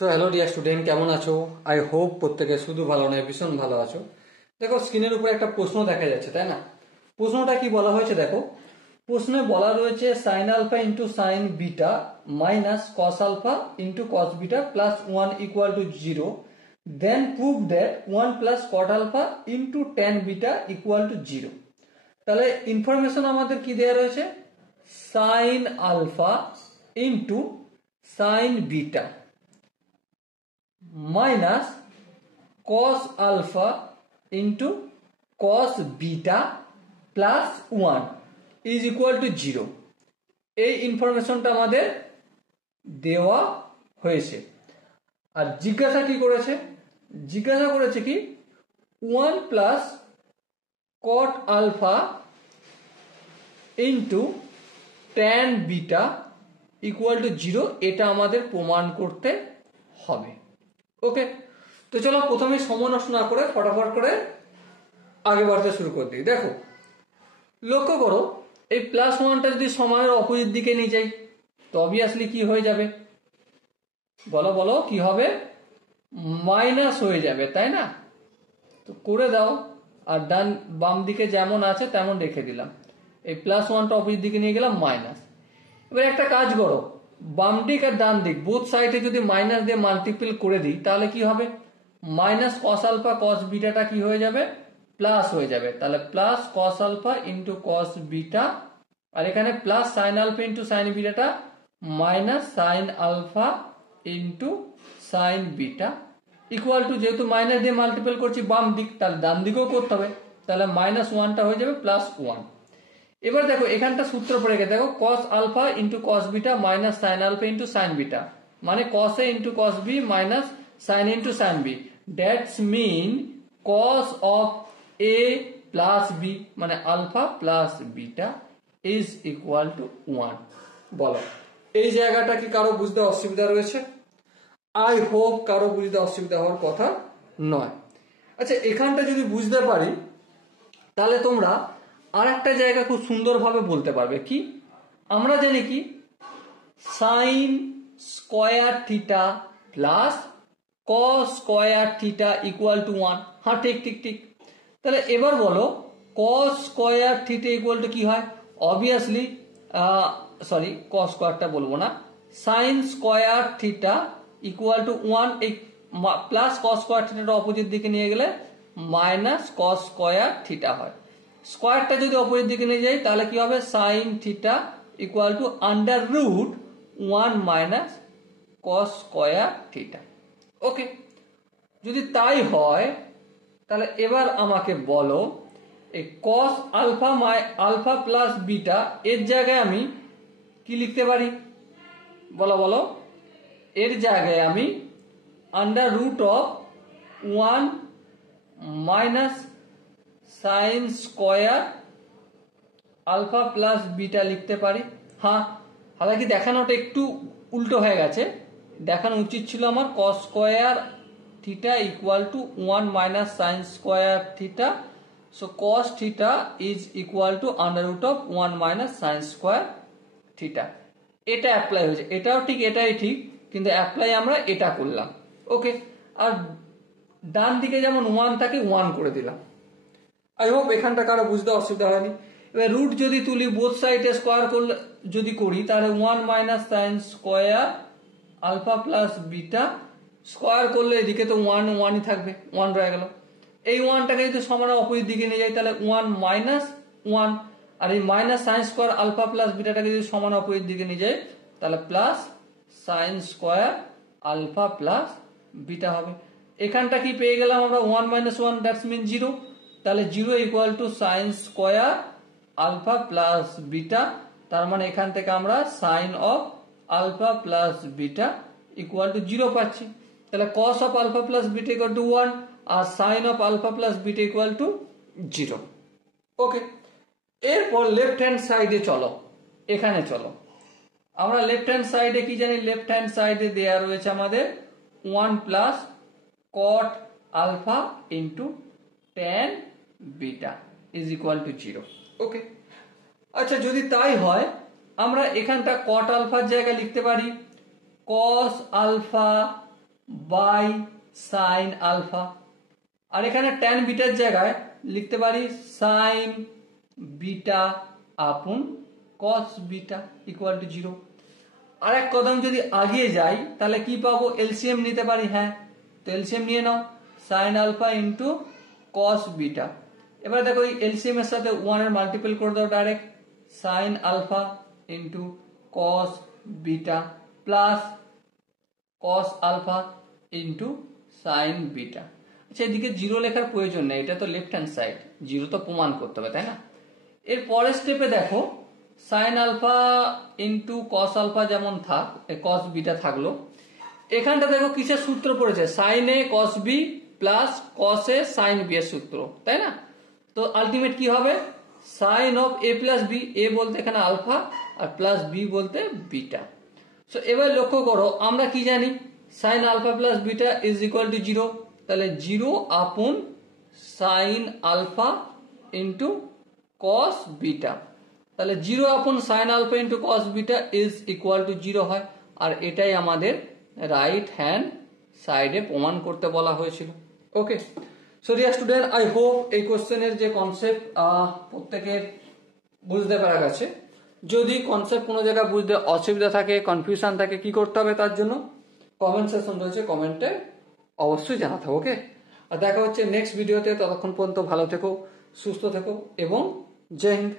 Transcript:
So hello dear student, কেমন আছো? I hope প্রত্যেকে শুধু ভালো নয়, ভীষণ ভালো আছো। দেখো, স্ক্রিনের উপরে একটা প্রশ্ন দেখা যাচ্ছে, তাই না? প্রশ্নটা কি বলা হয়েছে দেখো। প্রশ্নে বলা রয়েছে sine alpha into sine beta minus cos alpha into cos beta plus 1 equal to 0, then prove that 1 plus cot alpha into tan beta equal to 0। তাহলে ইনফরমেশন আমাদের কি দেওয়া রয়েছে? Sine alpha into sine beta minus cos alpha into cos beta plus 1 is equal to 0। এই ইনফরমেশনটা আমাদের দেওয়া হয়েছে। আর জিজ্ঞাসা কি করেছে? জিজ্ঞাসা করেছে কি 1 plus cot alpha into tan beta equal to 0, এটা আমাদের প্রমাণ করতে হবে। ওকে, তো চলো প্রথমে সময় নষ্ট না করে ফটাফট করে আগে বাড়তে শুরু করে দিই। দেখো, লক্ষ্য করো, এই প্লাস 1টা যদি সময়ের অপোজিট দিকে নিয়ে যাই তো অবভিয়াসলি কি হয়ে যাবে? বলো বলো, কি হবে? মাইনাস হয়ে যাবে, তাই না? তো করে দাও। আর ডান বাম দিকে যেমন আছে তেমন রেখে দিলাম। এই প্লাস 1টা অপোজিট দিকে নিয়ে গেলাম, মাইনাস। এবার একটা কাজ করো, বাম দিক আর ডান দিক বোথ সাইডে যদি মাইনাস দিয়ে মাল্টিপল করে দিই তাহলে কি হবে? মাইনাস কস আলফা কস বিটাটা কি হয়ে যাবে? প্লাস হয়ে যাবে। তাহলে plus cos alpha into cos beta, আর এখানে plus sine alpha into sine বিটাটা minus sine alpha into sine beta equal to, যেহেতু মাইনাস দিয়ে মাল্টিপল করছি বাম দিক, তাহলে ডান দিকেও করতে হবে। তাহলে মাইনাস 1টা হয়ে যাবে প্লাস 1। এবার দেখো, এখানটা সূত্র পড়ে গেছে। দেখো, cos alpha into cos beta minus sine alpha into sine beta, মানে cos a into cos b minus sine into sine b। That's mean cos of a plus b মানে alpha plus beta is equal to 1। বলো, এই জায়গাটা কি কারো বুঝতে অসুবিধা রয়েছে? আই হোপ কারো বুঝতে অসুবিধা হওয়ার কথা নয়। আচ্ছা, এখানটা যদি বুঝতে পারি তাহলে তোমরা আর একটা জায়গা খুব সুন্দরভাবে বলতে পারবে। কি? আমরা জানি কি sign square theta plus cos square theta equal to 1। হ্যাঁ, ঠিক ঠিক ঠিক। তাহলে এবার বলো, কস স্কোয়ার থিটা ইকুয়াল টু কি হয়? অবভিয়াসলি সরি, কস স্কোয়ারটা বলবো না, sign square theta equal to 1। এই প্লাস কস স্কোয়ার থিটাটা অপোজিট দিকে নিয়ে গেলে মাইনাস কস স্কোয়ার থিটা হয়। স্কোয়ারটা যদি অপোজিট দিকে নিয়ে যাই তাহলে কি হবে? Sine theta equal to under root 1 minus cos square theta. Okay, যদি তাই হয় তাহলে এবার আমাকে বলো, এই cos alpha alpha plus beta এর জায়গায় আমি কি লিখতে পারি? বলো বলো, এর জায়গায় আমি under root of 1 minus sine square alpha plus beta লিখতে পারি। হ্যাঁ, হালাকি দেখানোটা একটু উল্টো হয়ে গেছে। দেখানো উচিত ছিল আমার cos square theta equal to 1 minus sine square theta. So cos theta is equal to under root of 1 minus sine square theta. এটা অ্যাপ্লাই হয়েছে, এটাও ঠিক এটাই ঠিক, কিন্তু অ্যাপ্লাই আমরা এটা করলাম। ওকে, আর ডান দিকে যেমন 1 থাকে 1 করে দিলাম। আই হোপ এখানটা কারো বুঝতে অসুবিধা হয়নি। এবার রুট যদি তুলি বোথ সাইডে স্কোয়ার করলে যদি করি তাহলে 1 minus sine square alpha plus beta square করলে এদিকে তো 1 1ই থাকবে, 1 রয়ে গেল। এই 1টাকে যদি সমান অপোজিট দিকে নিয়ে যাই তাহলে 1 মাইনাস 1, আর এই minus sine square alpha plus বিটাটাকে যদি সমান অপোজিট দিকে নিয়ে যাই তাহলে plus sine square alpha plus beta হবে। এখানটা কি পেয়ে গেলাম আমরা? 1 মাইনাস 1, দ্যাটস মিন 0। তাহলে 0 equal to sine square alpha plus beta, তার মানে এখান থেকে আমরা sine of alpha plus beta equal to 0 পাচ্ছি। তাহলে cos of alpha plus beta equal to 1 আর sine of alpha plus beta equal to 0। Okay, এরপর লেফট হ্যান্ড সাইডে চলো, এখানে চলো। আমরা লেফট হ্যান্ড সাইডে কি জানি? লেফট হ্যান্ড সাইডে দেয়া রয়েছে আমাদের 1 plus cot alpha into tan beta is equal to 0। Okay, আচ্ছা যদি তাই হয় আমরা এখানটা কট আলফার জায়গায় লিখতে পারি cos alpha by sine alpha. আর এখানে ট্যান বিটার জায়গায় লিখতে পারি sine beta upon cos beta equal to 0। আর এক কদম যদি আগিয়ে যাই তাহলে কি পাবো, এলসিএম নিতে পারি। হ্যাঁ, তো এলসিএম নিয়ে নাও, sine alpha into cos beta. এবার দেখো এই এলসিএম এর সাথে 1 এর মাল্টিপল করে দাও direct, sine alpha into cos beta plus cos alpha into sine beta. আচ্ছা, এদিকে 0 লেখার প্রয়োজন নেই, এটা তো লেফট হ্যান্ড সাইড, 0 তো প্রমাণ করতে হবে, তাই না? এর পরের স্টেপে দেখো sine alpha into cos alpha যেমন থাক, কস বিটা থাকলো। এখানটা দেখো কিসের সূত্র পড়েছে, sine A cos B plus cos A sine B এর সূত্র, তাই না? তো আলটিমেট কি হবে, sine of A plus B, A বলতে এখানে আলফা আর প্লাস বি বলতে বিটা। সো এবার লক্ষ্য করো আমরা কি জানি, sine alpha plus beta is equal to 0, তাহলে 0 upon sine alpha into cos beta, তাহলে 0 upon sine alpha into cos beta is equal to 0 হয়। আর এটাই আমাদের রাইট হ্যান্ড সাইডে প্রমাণ করতে বলা হয়েছিল। Okay, so dear student, I hope এই কোশ্চেনের যে কনসেপ্ট প্রত্যেকের বুঝতে পারা গেছে। যদি কনসেপ্ট কোনো জায়গায় বুঝতে অসুবিধা থাকে, কনফিউশন থাকে, কি করতে হবে তার জন্য কমেন্ট সেকশন রয়েছে, কমেন্টে অবশ্যই জানাতে হবে। ওকে, আর দেখা হচ্ছে নেক্সট ভিডিওতে, ততক্ষণ পর্যন্ত ভালো থেকো, সুস্থ থেকো এবং জয় হিন্দ।